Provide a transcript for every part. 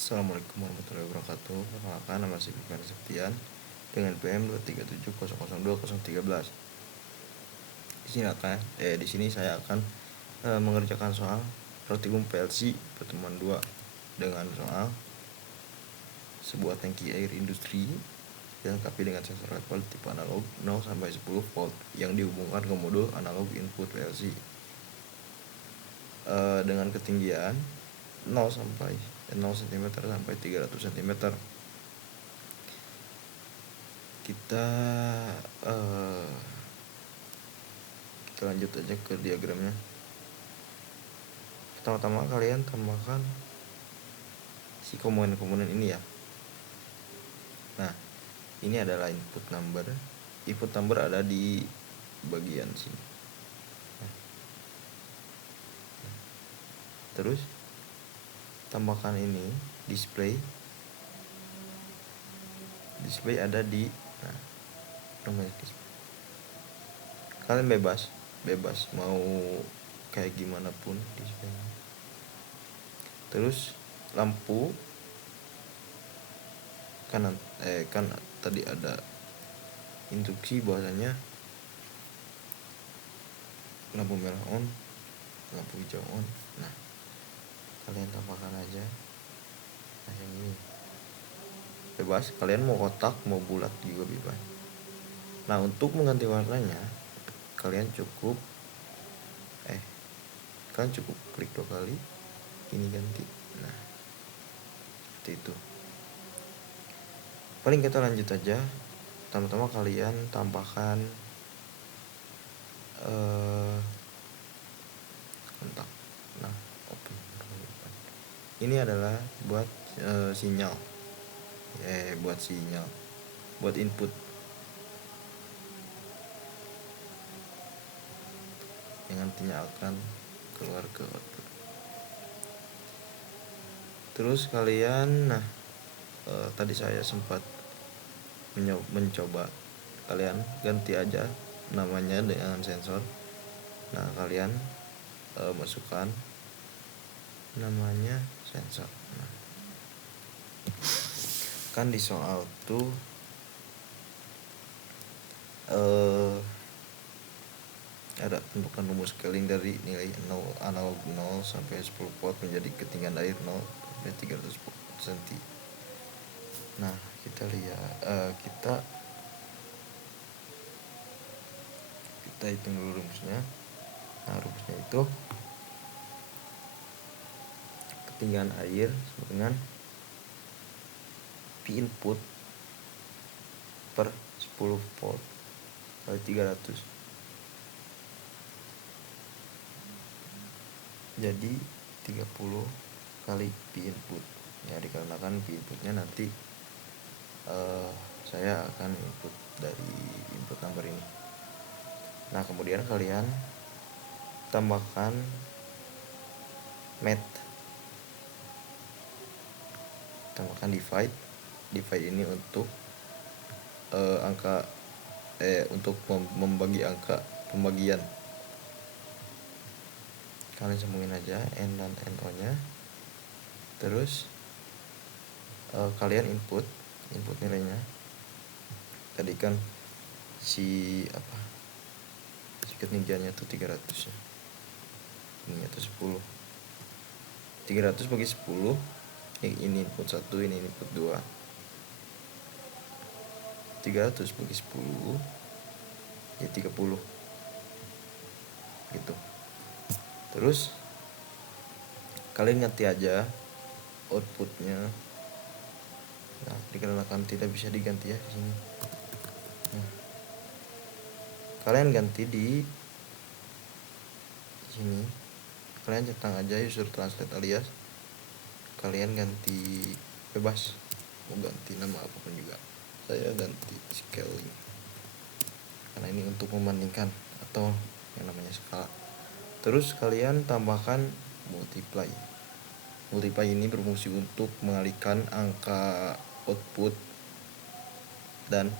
Assalamualaikum warahmatullahi wabarakatuh. Perkenalkan, nama saya Fikar Septian dengan PM 237002013. Di sini saya akan mengerjakan soal praktikum PLC pertemuan 2 dengan soal sebuah tangki air industri dilengkapi dengan sensor level tipe analog 0 sampai 10 volt yang dihubungkan ke modul analog input PLC dengan ketinggian 0 cm sampai 300 cm. Kita lanjut aja ke diagramnya. Pertama-tama kalian tambahkan si komponen-komponen ini ya. Nah, ini adalah input number. Input number ada di bagian sini. Terus tambahkan ini display ada di namanya display. Kalian bebas mau kayak gimana pun display. Terus lampu kan tadi ada instruksi bahwasanya lampu merah on, lampu hijau on. Nah, kalian tambahkan aja yang ini. Bebas, kalian mau kotak mau bulat juga bebas. Nah, untuk mengganti warnanya kalian cukup klik 2 kali, ini ganti. Nah, seperti itu. Paling kita lanjut aja. Pertama-tama kalian tambahkan kontak. Nah, open. Ini adalah buat sinyal. Buat input. Yang nantinya akan keluar ke output. Terus kalian tadi saya sempat mencoba, kalian ganti aja namanya dengan sensor. Nah, kalian masukkan namanya sensor. Nah, kan di soal tuh ada tentukan rumus scaling dari nilai 0 analog 0 sampai 10 volt menjadi ketinggian air 0 sampai 300 cm. Nah, kita lihat kita hitung dulu rumusnya. Nah, rumusnya itu ketinggian air sama dengan P input per 10 volt kali 300. Jadi 30 kali P input. Ya, dikarenakan P inputnya nanti saya akan input dari input number ini. Nah, kemudian kalian tambahkan math, tambahkan divide ini untuk untuk membagi angka pembagian. Kalian sambungin aja n dan no nya. Terus kalian input nilainya. Tadi kan si ketinggiannya tuh 300 ya. Ini tuh 10. 300 bagi 10. Ini input 1, ini input 2. 300 bagi 10 ya 30. Gitu. Terus kalian ganti aja outputnya. Nah, dikarenakan tidak bisa diganti ya di sini. Nah, kalian ganti di sini. Kalian centang aja user translate alias kalian ganti bebas, mau ganti nama apapun juga. Saya ganti scaling karena ini untuk membandingkan atau yang namanya skala. Terus kalian tambahkan multiply ini berfungsi untuk mengalihkan angka output dan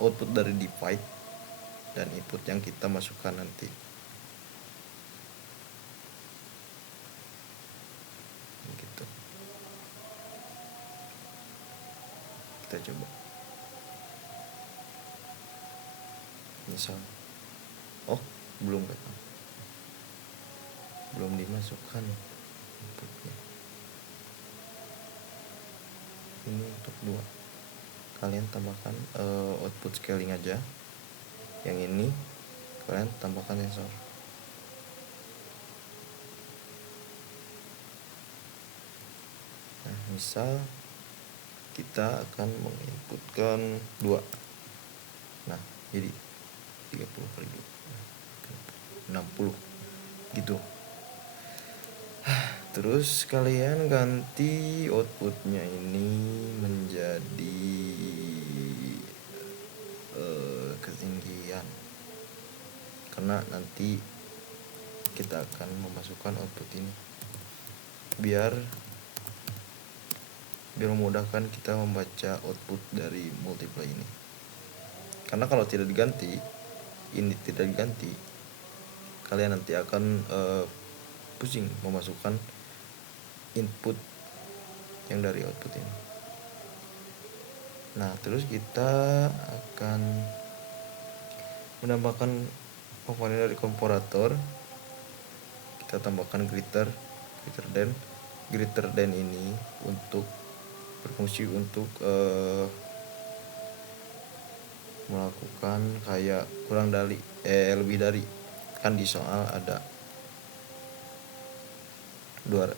output dari divide dan input yang kita masukkan nanti. kita coba. Misal belum dimasukkan inputnya. Ini untuk 2. Kalian tambahkan output scaling aja. Yang ini kalian tambahkan sensor. Nah, misal kita akan menginputkan 2. Nah, jadi 30 kali 2 60 gitu. Terus kalian ganti outputnya ini menjadi ketinggian, karena nanti kita akan memasukkan output ini biar memudahkan kita membaca output dari multiply ini. Karena kalau tidak diganti, kalian nanti akan pusing memasukkan input yang dari output ini. Nah, terus kita akan menambahkan komponen dari komparator. Kita tambahkan greater than ini untuk berfungsi untuk melakukan kayak lebih dari, kan di soal ada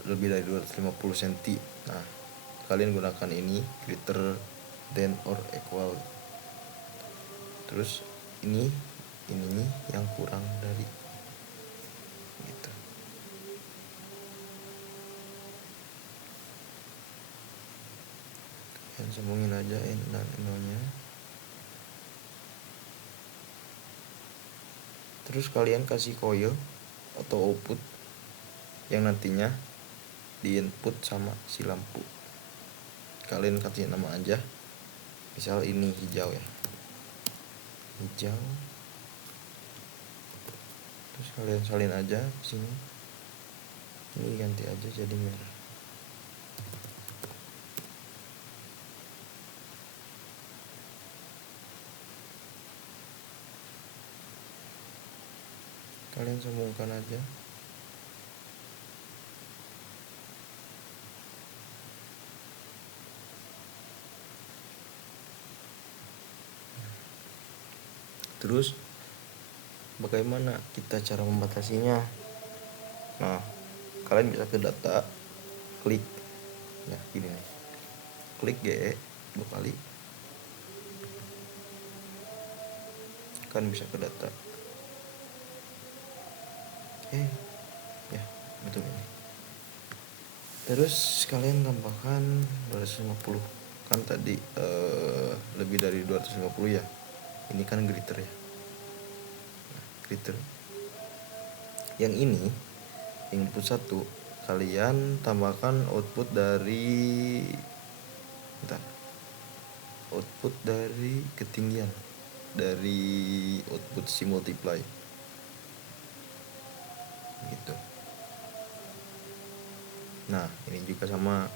lebih dari 250 cm. Nah, kalian gunakan ini greater than or equal. Terus ini yang kurang dari gitu. Kalian sambungin aja N dan N-nya. Terus kalian kasih coil atau output yang nantinya di input sama si lampu. Kalian kasih nama aja, misal ini hijau ya, hijau. Terus kalian salin aja sini, ini ganti aja jadi merah. Kalian sambungkan aja. Terus bagaimana kita cara membatasinya? Nah, kalian bisa ke data, klik ya gini nih, klik GE 2 kali, kan bisa ke data. Ya betul ini. Terus kalian tambahkan 250, kan tadi lebih dari 250 ya. Ini kan greater ya. Nah, greater. Yang ini input 1, kalian tambahkan output dari output dari ketinggian dari output si multiply gitu. Nah, ini juga sama.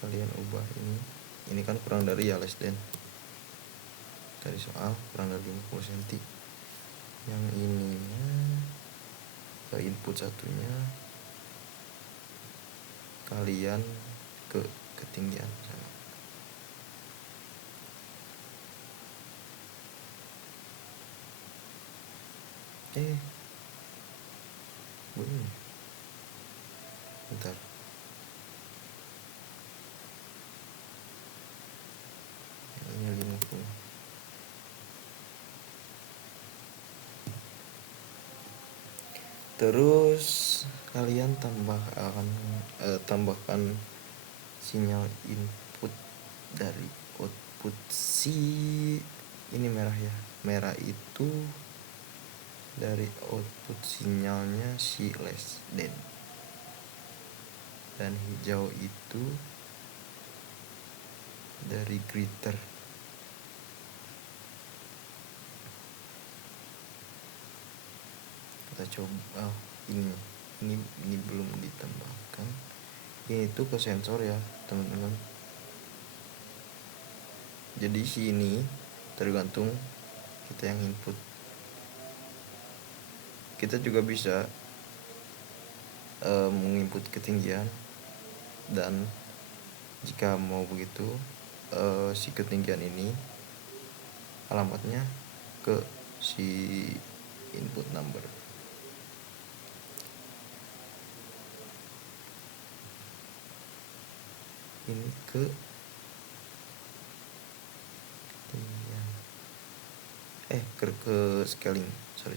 Kalian ubah ini kan kurang dari ya, less than dari soal kurang dari 50 cm. Yang ininya ke input satunya kalian ke ketinggian sama. Bunyi bentar, ini 50. Terus kalian tambahkan sinyal input dari output si ini merah ya. Merah itu dari output sinyalnya si less than, dan hijau itu dari greater. Kita coba ini ini belum ditambahkan. Ini tuh ke sensor ya teman-teman. Jadi sini tergantung kita yang input. Kita juga bisa menginput ketinggian, dan jika mau begitu si ketinggian ini alamatnya ke si input number. Ini ke ketinggian ke scaling. Sorry.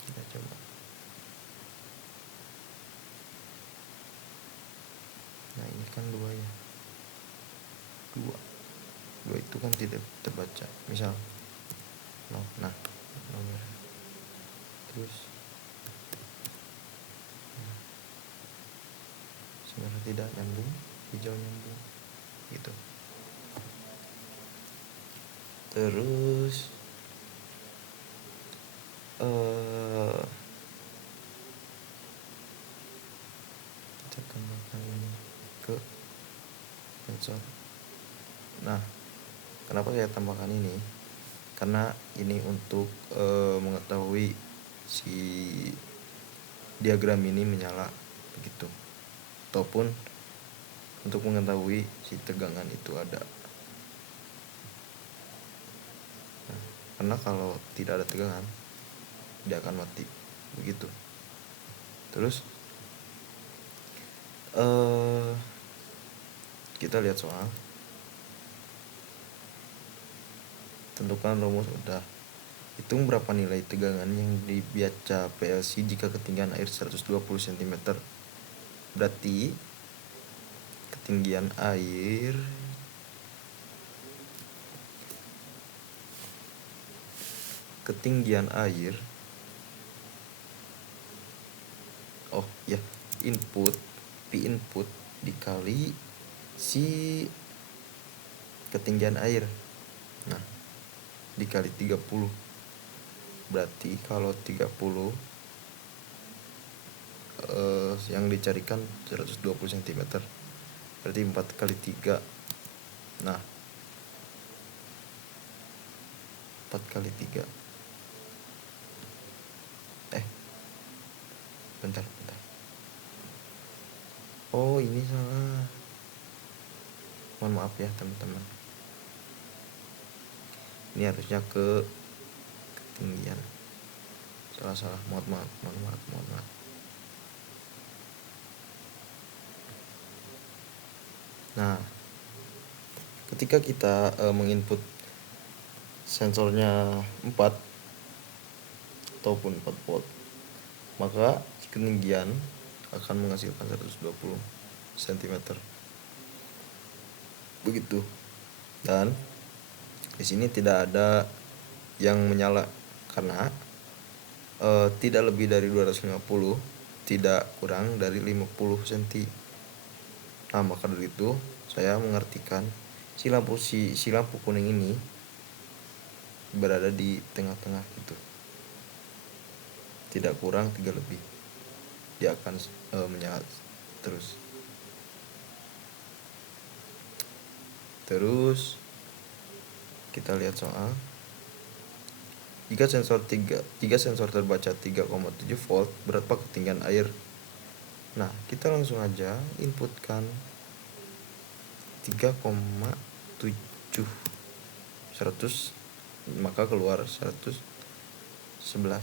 Kita coba. Nah ini kan 2 ya, 2 itu kan tidak terbaca, misal no. Nah nomor terus merah tidak nyambung, hijau nyambung gitu. Terus kita tambahkan ini ke sensor. Nah kenapa saya tambahkan ini, karena ini untuk mengetahui si diagram ini menyala begitu, ataupun untuk mengetahui si tegangan itu ada. Nah, karena kalau tidak ada tegangan dia akan mati begitu. Terus kita lihat soal. Tentukan rumus udah. Hitung berapa nilai tegangan yang dibaca PLC jika ketinggian air 120 cm. Berarti ketinggian air P input dikali si ketinggian air. Nah dikali 30. Berarti kalau 30 yang dicarikan 120 cm, berarti 4 kali 3. Nah 4 kali 3 bentar. Oh ini salah, mohon maaf ya teman-teman. Ini harusnya ke ketinggian. Salah. Mohon maaf. Nah ketika kita menginput sensornya 4 ataupun 4 volt, maka ketinggian akan menghasilkan 120 cm begitu. Dan di sini tidak ada yang menyala karena tidak lebih dari 250, tidak kurang dari 50 cm. Nah maka dari itu saya mengartikan si lampu kuning ini berada di tengah-tengah gitu, tidak kurang, tidak lebih, dia akan menyala terus. Terus kita lihat soal. Jika sensor terbaca 3,7 volt, berapa ketinggian air? Nah kita langsung aja inputkan 3,7 100, maka keluar 111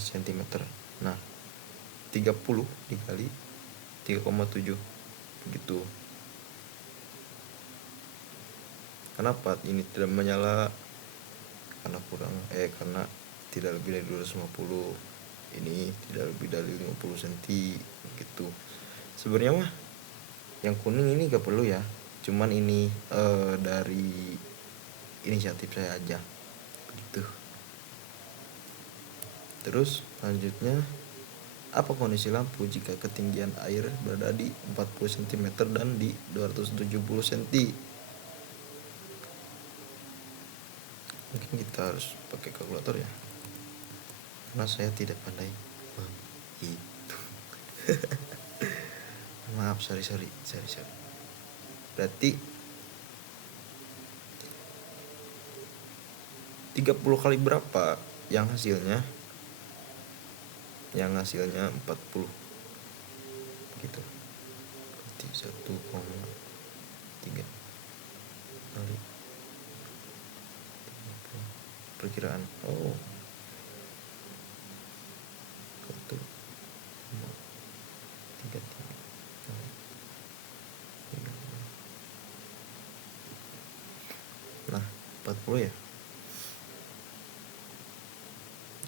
cm. Nah 30 dikali 3,7 begitu. Kenapa ini tidak menyala? Karena tidak lebih dari 250, ini tidak lebih dari 50 cm gitu. Sebenarnya mah yang kuning ini gak perlu ya, cuman ini dari inisiatif saya aja begitu. Terus selanjutnya, apa kondisi lampu jika ketinggian air berada di 40 cm dan di 270 cm? Mungkin kita harus pakai kalkulator ya, karena saya tidak pandai itu. Maaf, sorry. Berarti 30 kali berapa yang hasilnya 40 gitu. Berarti 1,3 kali 50. Perkiraan 1,33 kali 30. Nah, 40 ya.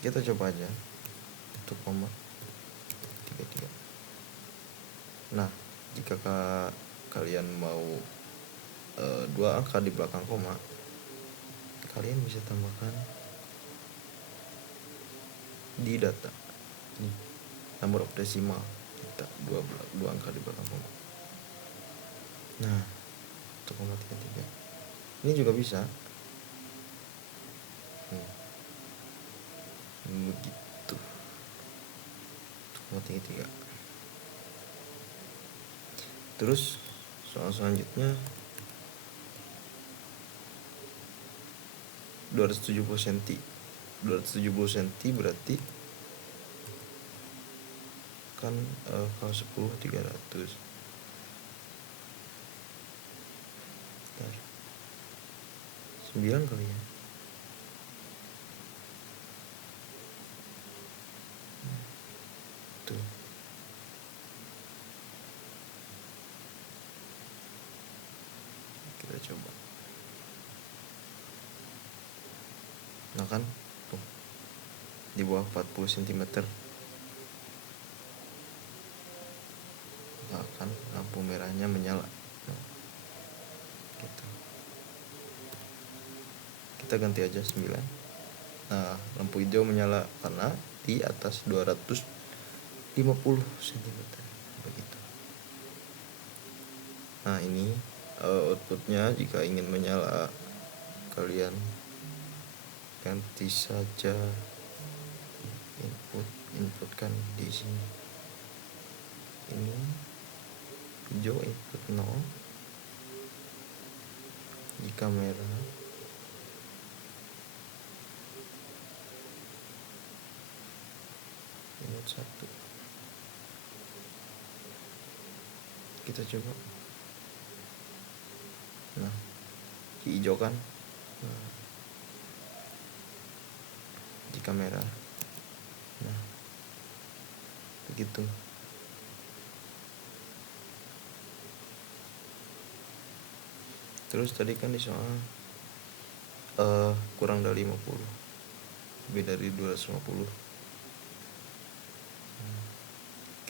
Kita coba aja 1,33. Nah, jika kalian mau 2 angka di belakang koma, kalian bisa tambahkan di data ini, number of decimal kita 2 angka di belakang koma. Nah, 1,33 ini juga bisa begitu. 1,33. Terus soal selanjutnya 270 cm. 270 cm berarti kan kalau 10 300. Bentar. 9 kali ya. Tuh. Kita coba. Nah kan tuh, di bawah 40 cm. Akan lampu merahnya menyala. Nah, gitu. Kita ganti aja 9. Nah, lampu hijau menyala karena di atas 250 cm begitu. Nah, ini outputnya. Jika ingin menyala, kalian ganti saja inputkan di sini. Ini hijau input 0, jika merah input 1. Kita coba. Nah, hijau kan. Nah, jika merah, nah begitu. Terus tadi kan di soal kurang dari 50, lebih dari 250.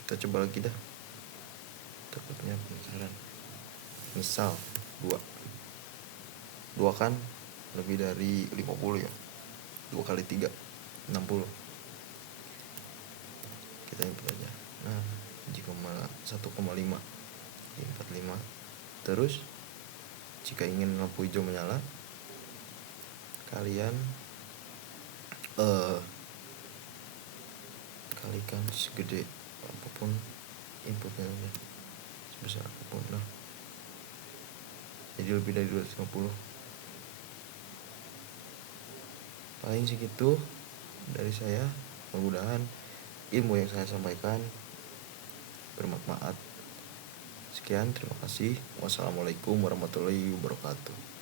Kita coba lagi dah, takutnya penasaran. Misal 2 kan lebih dari 50 ya. 2 kali 3 60. Kita input aja. Nah, 1,5 45. Terus jika ingin lampu hijau menyala, kalian kalikan segede apapun inputnya aja, sebesar apapun. Nah, jadi lebih dari 250. Paling segitu dari saya. Mudah-mudahan ilmu yang saya sampaikan bermanfaat. Sekian, terima kasih. Wassalamualaikum warahmatullahi wabarakatuh.